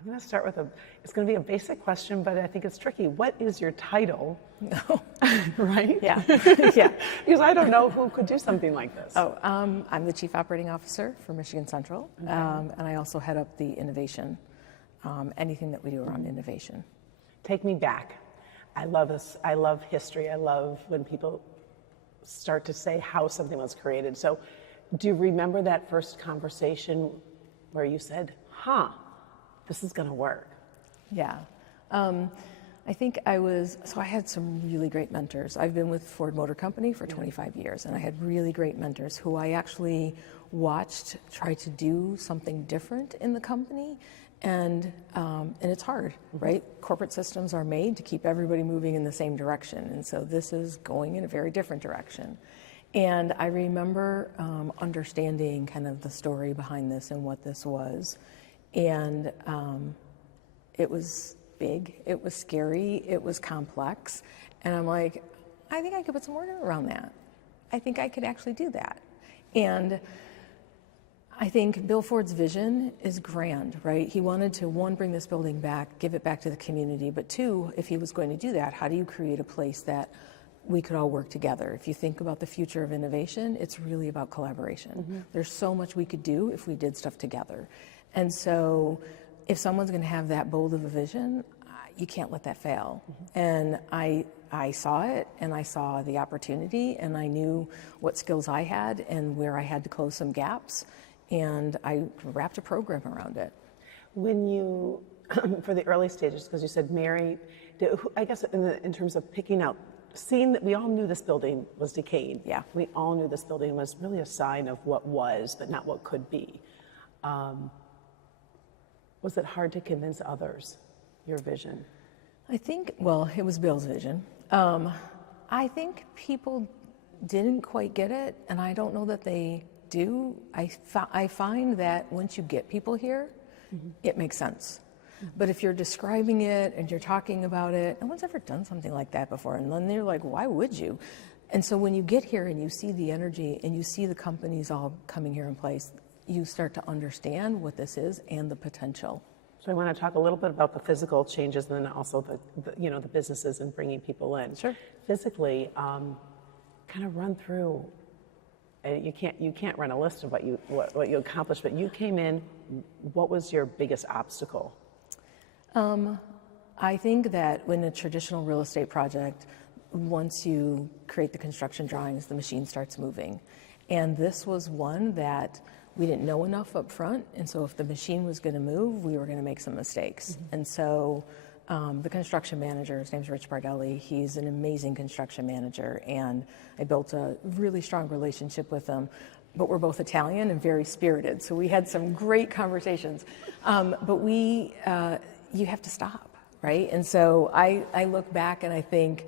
I'm going to start with it's going to be a basic question, but I think it's tricky. What is your title? No. Right? Yeah. Yeah. Because I don't know who could do something like this. I'm the Chief Operating Officer for Michigan Central, Okay. and I also head up the innovation, anything that we do around innovation. Take me back. I love this. I love history. I love when people start to say how something was created. So do you remember that first conversation where you said, this is going to work? Yeah. I think I had some really great mentors. I've been with Ford Motor Company for 25 years, and I had really great mentors who I actually watched try to do something different in the company. And it's hard, right? Corporate systems are made to keep everybody moving in the same direction. And so this is going in a very different direction. And I remember understanding kind of the story behind this and what this was. And it was big, it was scary, it was complex. And I'm like, I think I could put some order around that. I think I could actually do that. And I think Bill Ford's vision is grand, right? He wanted to, one, bring this building back, give it back to the community, but two, if he was going to do that, how do you create a place that we could all work together? If you think about the future of innovation, it's really about collaboration. Mm-hmm. There's so much we could do if we did stuff together. And so if someone's going to have that bold of a vision, you can't let that fail. Mm-hmm. And I saw it, and I saw the opportunity, and I knew what skills I had and where I had to close some gaps. And I wrapped a program around it. When you, for the early stages, because you said Mary, I guess in terms of picking out, seeing that we all knew this building was decayed. Yeah. We all knew this building was really a sign of what was, but not what could be. Was it hard to convince others, your vision? I think, well, it was Bill's vision. I think people didn't quite get it, and I don't know that they do. I find that once you get people here, mm-hmm. it makes sense. Mm-hmm. But if you're describing it and you're talking about it, no one's ever done something like that before. And then they're like, why would you? And so when you get here and you see the energy and you see the companies all coming here in place, you start to understand what this is and the potential. So I want to talk a little bit about the physical changes and then also the businesses and bringing people in. Sure. Physically, kind of run through. You can't run a list of what you accomplished, but you came in. What was your biggest obstacle? I think that when a traditional real estate project, once you create the construction drawings, the machine starts moving, and this was one that we didn't know enough up front, and so if the machine was going to move, we were going to make some mistakes, mm-hmm. and so. The construction manager, his name's Rich Bardelli, he's an amazing construction manager, and I built a really strong relationship with him, but we're both Italian and very spirited, so we had some great conversations. But you have to stop, right? And so I look back and I think,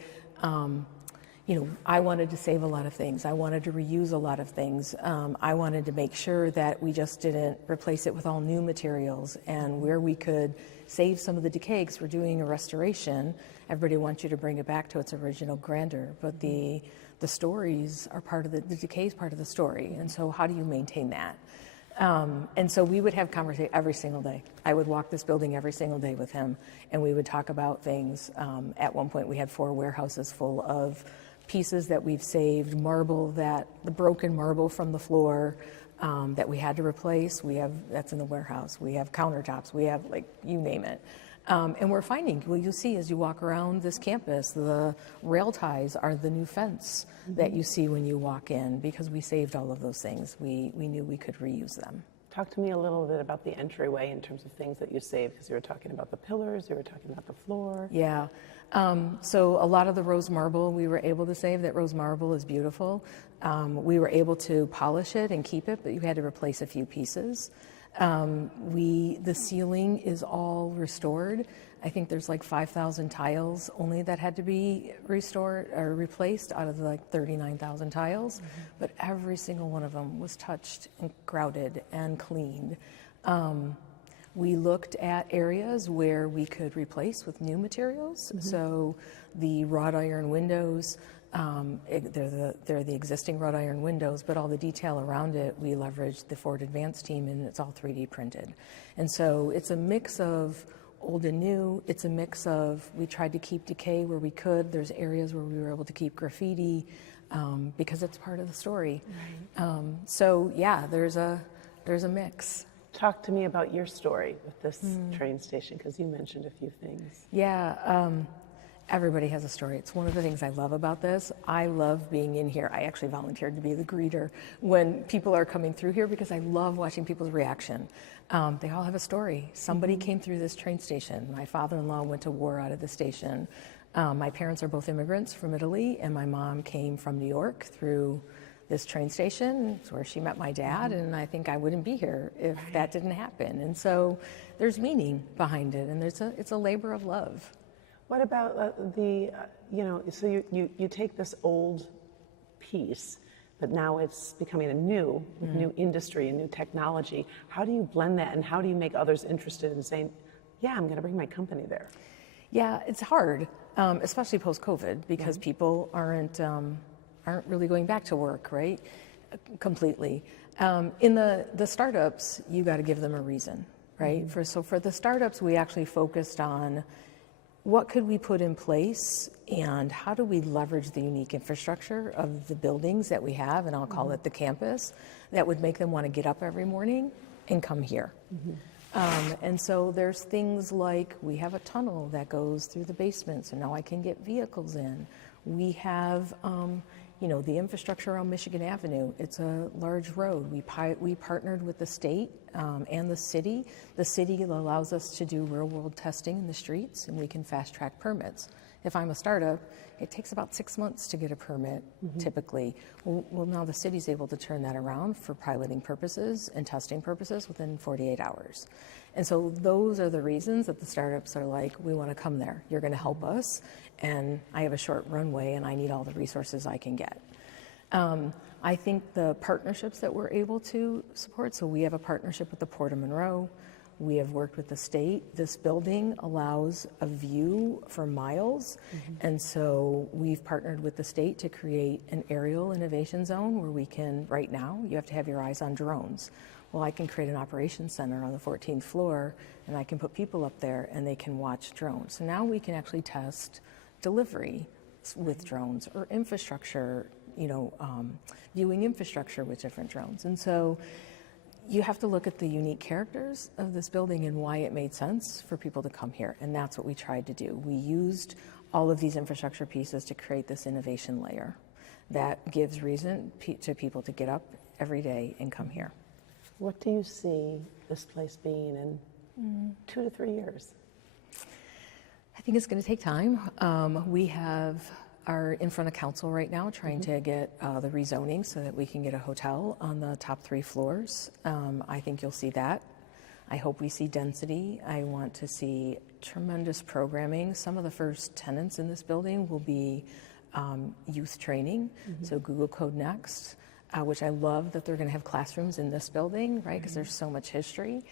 I wanted to save a lot of things. I wanted to reuse a lot of things. I wanted to make sure that we just didn't replace it with all new materials, and where we could save some of the decay, because we're doing a restoration. Everybody wants you to bring it back to its original grandeur, but the stories are part of the decay is part of the story, and so how do you maintain that? And so we would have conversation every single day. I would walk this building every single day with him, and we would talk about things. At one point, we had 4 warehouses full of pieces that we've saved, the broken marble from the floor that we had to replace. That's in the warehouse. We have countertops. We have, you name it. And we're finding, you'll see as you walk around this campus, the rail ties are the new fence mm-hmm. that you see when you walk in, because we saved all of those things. We knew we could reuse them. Talk to me a little bit about the entryway in terms of things that you saved, because you were talking about the pillars, you were talking about the floor. Yeah. So a lot of the rose marble we were able to save. That rose marble is beautiful. We were able to polish it and keep it, but you had to replace a few pieces. The ceiling is all restored. I think there's 5,000 tiles only that had to be restored or replaced out of the 39,000 tiles, mm-hmm. but every single one of them was touched and grouted and cleaned. We looked at areas where we could replace with new materials. Mm-hmm. So the wrought iron windows, They're the existing wrought iron windows, but all the detail around it, we leverage the Ford Advanced team, and it's all 3D printed. And so it's a mix of old and new. It's a mix of, we tried to keep decay where we could. There's areas where we were able to keep graffiti because it's part of the story. Right. So yeah, there's a mix. Talk to me about your story with this train station, because you mentioned a few things. Yeah, everybody has a story. It's one of the things I love about this. I love being in here. I actually volunteered to be the greeter when people are coming through here because I love watching people's reaction. They all have a story. Somebody came through this train station. My father-in-law went to war out of the station. My parents are both immigrants from Italy, and my mom came from New York through this train station. It's where she met my dad, and I think I wouldn't be here if that didn't happen. And so there's meaning behind it, and it's a labor of love. What about so you take this old piece, but now it's becoming a new industry, a new technology. How do you blend that, and how do you make others interested in saying, yeah, I'm going to bring my company there? Yeah, it's hard, especially post-COVID, because people aren't really going back to work, right? Completely. In the startups, you got to give them a reason, right? For the startups, we actually focused on what could we put in place and how do we leverage the unique infrastructure of the buildings that we have, and I'll call it the campus, that would make them want to get up every morning and come here. And so there's things like we have a tunnel that goes through the basement, so now I can get vehicles in. We have the infrastructure on Michigan Avenue. It's a large road. We partnered with the state and the city. The city allows us to do real-world testing in the streets, and we can fast-track permits. If I'm a startup, it takes about 6 months to get a permit, typically. Well, now the city's able to turn that around for piloting purposes and testing purposes within 48 hours. And so those are the reasons that the startups are like, we want to come there. You're going to help us, and I have a short runway, and I need all the resources I can get. I think the partnerships that we're able to support, so we have a partnership with the Port of Monroe. We have worked with the state. This building allows a view for miles, and so we've partnered with the state to create an aerial innovation zone where we can, right now, you have to have your eyes on drones. Well, I can create an operations center on the 14th floor, and I can put people up there, and they can watch drones. So now we can actually test delivery with drones, or infrastructure, viewing infrastructure with different drones. And so you have to look at the unique characters of this building and why it made sense for people to come here. And that's what we tried to do. We used all of these infrastructure pieces to create this innovation layer that gives reason to people to get up every day and come here. What do you see this place being in 2 to 3 years? I think it's going to take time. We are in front of council right now trying to get the rezoning so that we can get a hotel on the top 3 floors. I think you'll see that. I hope we see density. I want to see tremendous programming. Some of the first tenants in this building will be youth training, so Google Code Next, which I love that they're going to have classrooms in this building, right? Because there's so much history.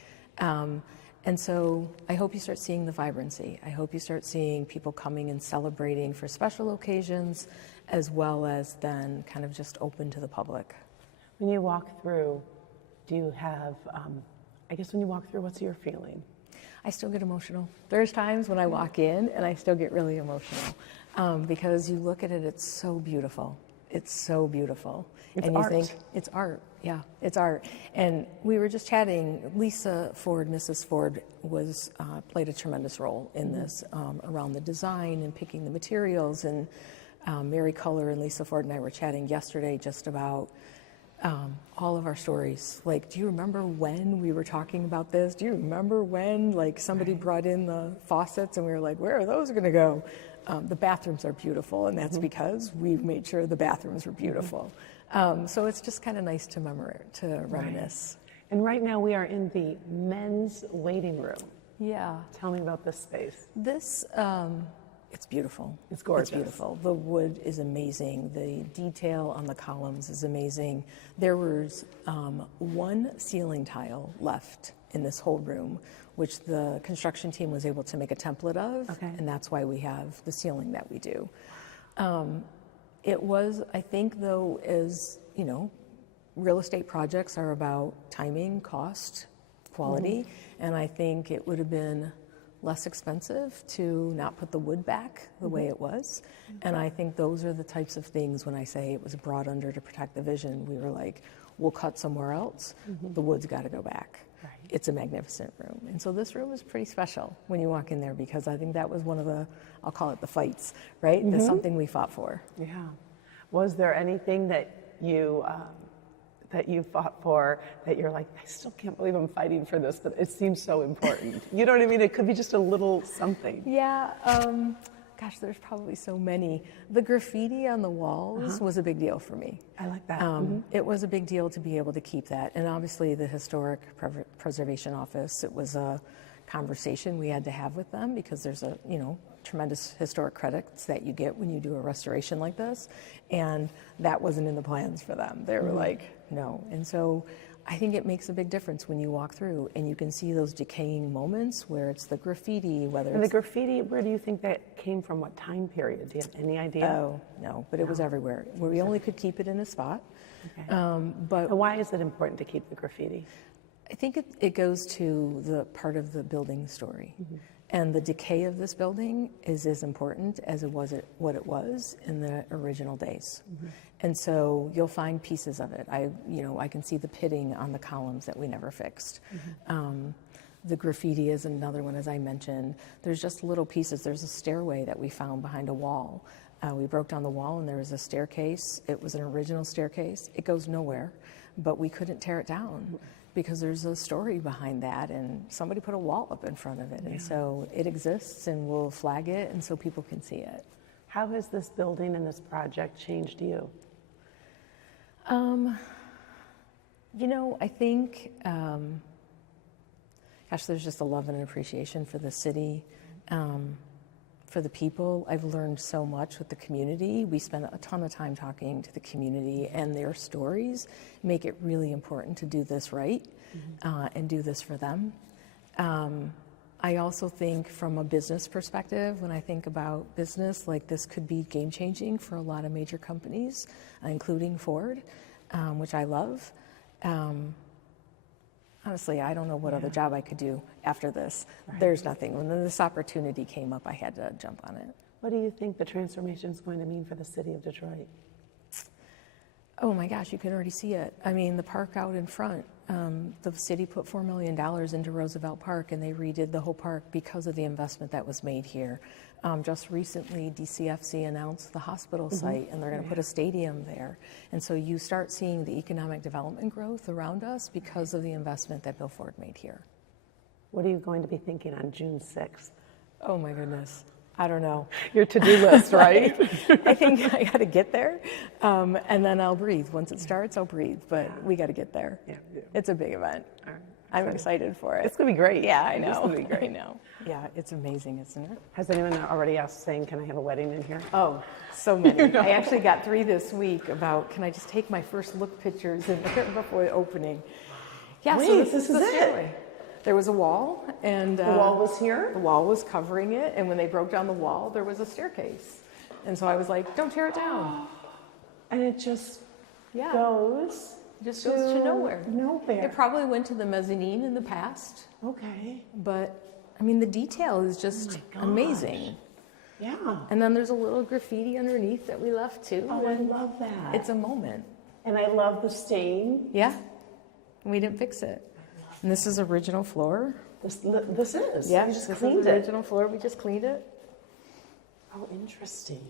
And so I hope you start seeing the vibrancy. I hope you start seeing people coming and celebrating for special occasions, as well as then kind of just open to the public. When you walk through, do you have, when you walk through, what's your feeling? I still get emotional. There's times when I walk in and I still get really emotional because you look at it, it's so beautiful. It's so beautiful. It's and you art. think, it's art. Yeah, it's art. And we were just chatting. Lisa Ford, Mrs. Ford, played a tremendous role in this around the design and picking the materials. And Mary Culler and Lisa Ford and I were chatting yesterday just about all of our stories. Like, do you remember when we were talking about this? Do you remember when, somebody brought in the faucets and we were like, where are those going to go? The bathrooms are beautiful, and that's because we've made sure the bathrooms were beautiful. So it's just kind of nice to reminisce. Right. And right now we are in the men's waiting room. Yeah. Tell me about this space. This, it's beautiful. It's gorgeous. It's beautiful. The wood is amazing. The detail on the columns is amazing. There was one ceiling tile left in this whole room, which the construction team was able to make a template of, and that's why we have the ceiling that we do. It was, I think, though, as you know, real estate projects are about timing, cost, quality, and I think it would have been less expensive to not put the wood back the way it was. And I think those are the types of things, when I say it was brought under to protect the vision, we were like, we'll cut somewhere else, the wood's got to go back. Right. It's a magnificent room. And so this room is pretty special when you walk in there, because I think that was one of the, I'll call it the fights, right? That's something we fought for. Yeah. Was there anything that you fought for that you're like, I still can't believe I'm fighting for this, but it seems so important? You know what I mean? It could be just a little something. Yeah. Gosh, there's probably so many. The graffiti on the walls was a big deal for me. I like that. It was a big deal to be able to keep that. And obviously the Historic Preservation Office, it was a conversation we had to have with them, because there's a, tremendous historic credits that you get when you do a restoration like this. And that wasn't in the plans for them. They were like, no. And so I think it makes a big difference when you walk through and you can see those decaying moments where it's the graffiti, whether And the it's... graffiti, where do you think that came from? What time period? Do you have any idea? Oh, no, but it was everywhere. We only could keep it in a spot. Okay. But And why is it important to keep the graffiti? I think it goes to the part of the building story. And the decay of this building is as important as what it was in the original days. And so you'll find pieces of it. I can see the pitting on the columns that we never fixed. The graffiti is another one, as I mentioned. There's just little pieces. There's a stairway that we found behind a wall. We broke down the wall and there was a staircase. It was an original staircase. It goes nowhere, but we couldn't tear it down, because there's a story behind that, and somebody put a wall up in front of it. And so it exists, and we'll flag it, and so people can see it. How has this building and this project changed you? I think, there's just a love and an appreciation for the city, for the people. I've learned so much with the community. We spend a ton of time talking to the community, and their stories make it really important to do this right and do this for them. I also think from a business perspective, when I think about business, like this could be game changing for a lot of major companies, including Ford, which I love. Honestly, I don't know what other job I could do after this. Right. There's nothing. When this opportunity came up, I had to jump on it. What do you think the transformation is going to mean for the city of Detroit? Oh my gosh, you can already see it. I mean, the park out in front, the city put $4 million into Roosevelt Park, and they redid the whole park because of the investment that was made here. Just recently, DCFC announced the hospital site, and they're going to put a stadium there. And so you start seeing the economic development growth around us because of the investment that Bill Ford made here. What are you going to be thinking on June 6th? Oh my goodness. I don't know. Your to-do list, right? I think I got to get there, and then I'll breathe. Once it starts, I'll breathe, but we got to get there. Yeah. It's a big event. All right. I'm excited for it. It's going to be great. Yeah, I know. It's going to be great. I know. Yeah, it's amazing, isn't it? Has anyone already asked, saying, can I have a wedding in here? Oh, so many. I actually got 3 this week about, can I just take my first look pictures before the opening? Yeah, Wait, so this is it. There was a wall, and the wall was here? The wall was covering it, and when they broke down the wall, there was a staircase. And so I was like, don't tear it down. And it just goes... Just goes to nowhere. Nowhere. It probably went to the mezzanine in the past. Okay. But, I mean, the detail is just amazing. Yeah. And then there's a little graffiti underneath that we left, too. Oh, I love that. It's a moment. And I love the stain. Yeah. We didn't fix it. And this is original floor. This is? Yeah, you just this cleaned is it. original floor. We just cleaned it. Oh, interesting.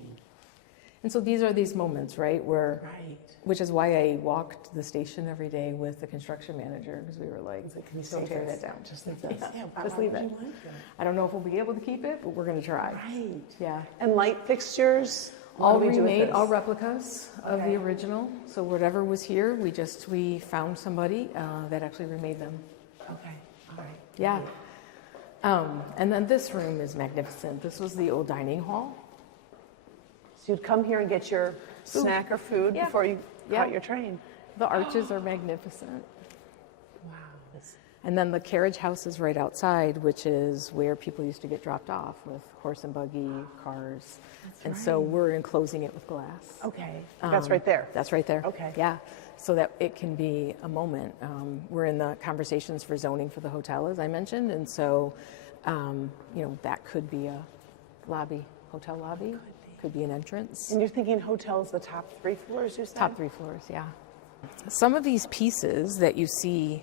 And so these are these moments, right, where, which is why I walked the station every day with the construction manager, because we were like, can you still tear that down? Just leave this. Yeah, just leave it. I don't know if we'll be able to keep it, but we're going to try. Right. Yeah. And light fixtures? All remade, all replicas of the original. So whatever was here, we found somebody that actually remade them. Okay. All right. Yeah. And then this room is magnificent. This was the old dining hall. So you'd come here and get your snack or food before you caught your train. The arches are magnificent. Wow. And then the carriage house is right outside, which is where people used to get dropped off with horse and buggy, cars. And so we're enclosing it with glass. Okay, that's right there. That's right there. Okay. Yeah, so that it can be a moment. We're in the conversations for zoning for the hotel, as I mentioned, and so, that could be a lobby, hotel lobby, could be an entrance. And you're thinking hotels, the top 3 floors, you said? Top 3 floors, yeah. Some of these pieces that you see,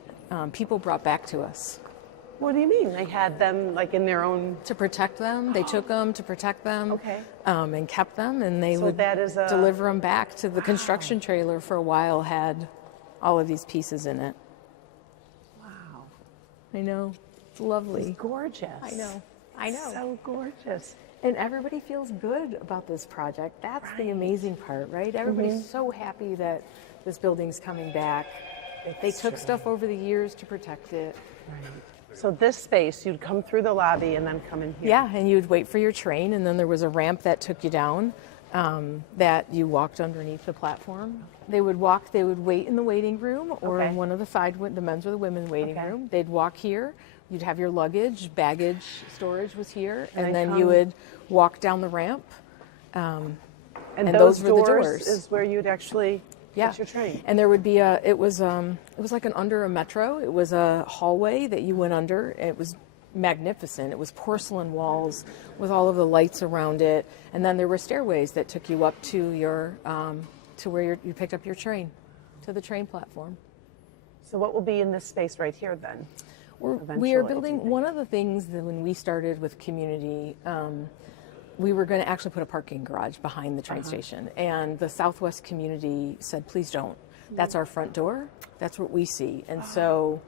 people brought back to us. What do you mean? They had them like in their own... To protect them. They took them to protect them. Okay. And kept them, and they would that is deliver them back to the construction trailer. For a while had all of these pieces in it. Wow. I know. It's lovely. It's gorgeous. I know. I know. So gorgeous. And everybody feels good about this project. That's the amazing part, right? Everybody's so happy that this building's coming back. They took stuff over the years to protect it. Right. So this space, you'd come through the lobby and then come in here. Yeah, and you'd wait for your train, and then there was a ramp that took you down that you walked underneath the platform. They would wait in the waiting room or in one of the men's or the women's waiting room. They'd walk here. You'd have your luggage, baggage storage was here, and then you would walk down the ramp. And those were the doors. Is where you'd actually get your train. And there would be it was like under a metro. It was a hallway that you went under. It was magnificent. It was porcelain walls with all of the lights around it. And then there were stairways that took you up to your to where you picked up your train, to the train platform. So what will be in this space right here then? We are building, one of the things that when we started with community, we were going to actually put a parking garage behind the train station. And the Southwest community said, please don't. That's our front door. That's what we see. And so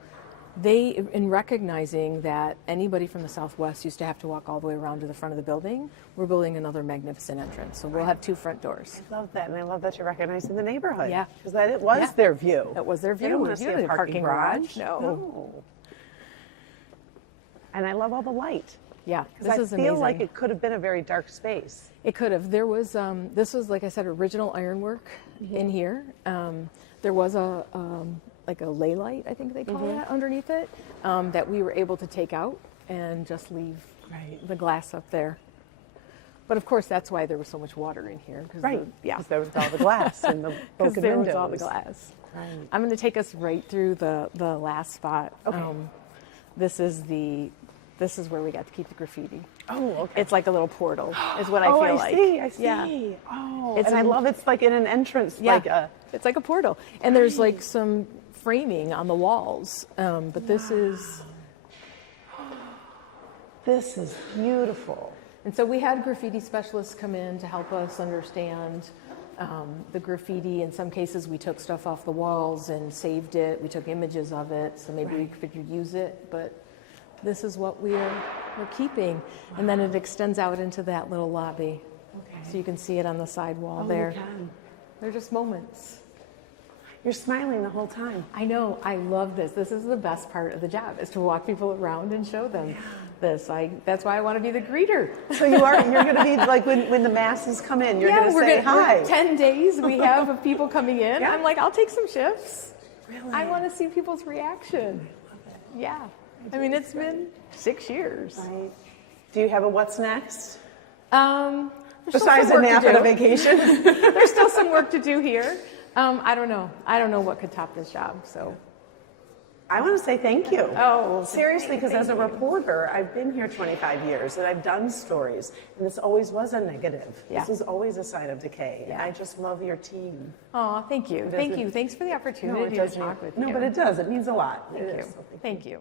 they, in recognizing that anybody from the Southwest used to have to walk all the way around to the front of the building, we're building another magnificent entrance. So we'll have 2 front doors. I love that. And I love that you're recognizing the neighborhood. Yeah. Because it was their view. That was their view. They don't want to see a parking garage. No. And I love all the light. Yeah, this is amazing. I feel like it could have been a very dark space. It could have. There was, this was, like I said, original ironwork in here. There was like a ley light, I think they call that, underneath it, that we were able to take out and just leave the glass up there. But of course, that's why there was so much water in here. Because there was all the glass and the broken windows. Was all the glass. Right. I'm going to take us right through the last spot. Okay. This is where we got to keep the graffiti. Oh, okay. It's like a little portal, is what I feel like. I see. Yeah. Oh, and I love it's like in an entrance, it's like a portal. And there's like some framing on the walls, but this is beautiful. And so we had graffiti specialists come in to help us understand the graffiti. In some cases, we took stuff off the walls and saved it. We took images of it, so maybe we could use it, but this is what we're keeping. Wow. And then it extends out into that little lobby. Okay. So you can see it on the side wall there. You can. They're just moments. You're smiling the whole time. I know. I love this. This is the best part of the job, is to walk people around and show them this. That's why I want to be the greeter. So you're going to be like when the masses come in, you're going to say hi. 10 days we have of people coming in. Yeah. I'm like, I'll take some shifts. Really? I want to see people's reaction. I love it. Yeah. I mean, it's been 6 years. Right. Do you have a what's next? Besides a nap and a vacation? There's still some work to do here. I don't know. I don't know what could top this job. So I want to say thank you. Oh, seriously, because as a reporter, I've been here 25 years and I've done stories, and this always was a negative. Yeah. This is always a sign of decay. Yeah. And I just love your team. Oh, thank you. Thank you. Thanks for the opportunity to talk with you. No, but it does. It means a lot. Thank you. Thank you.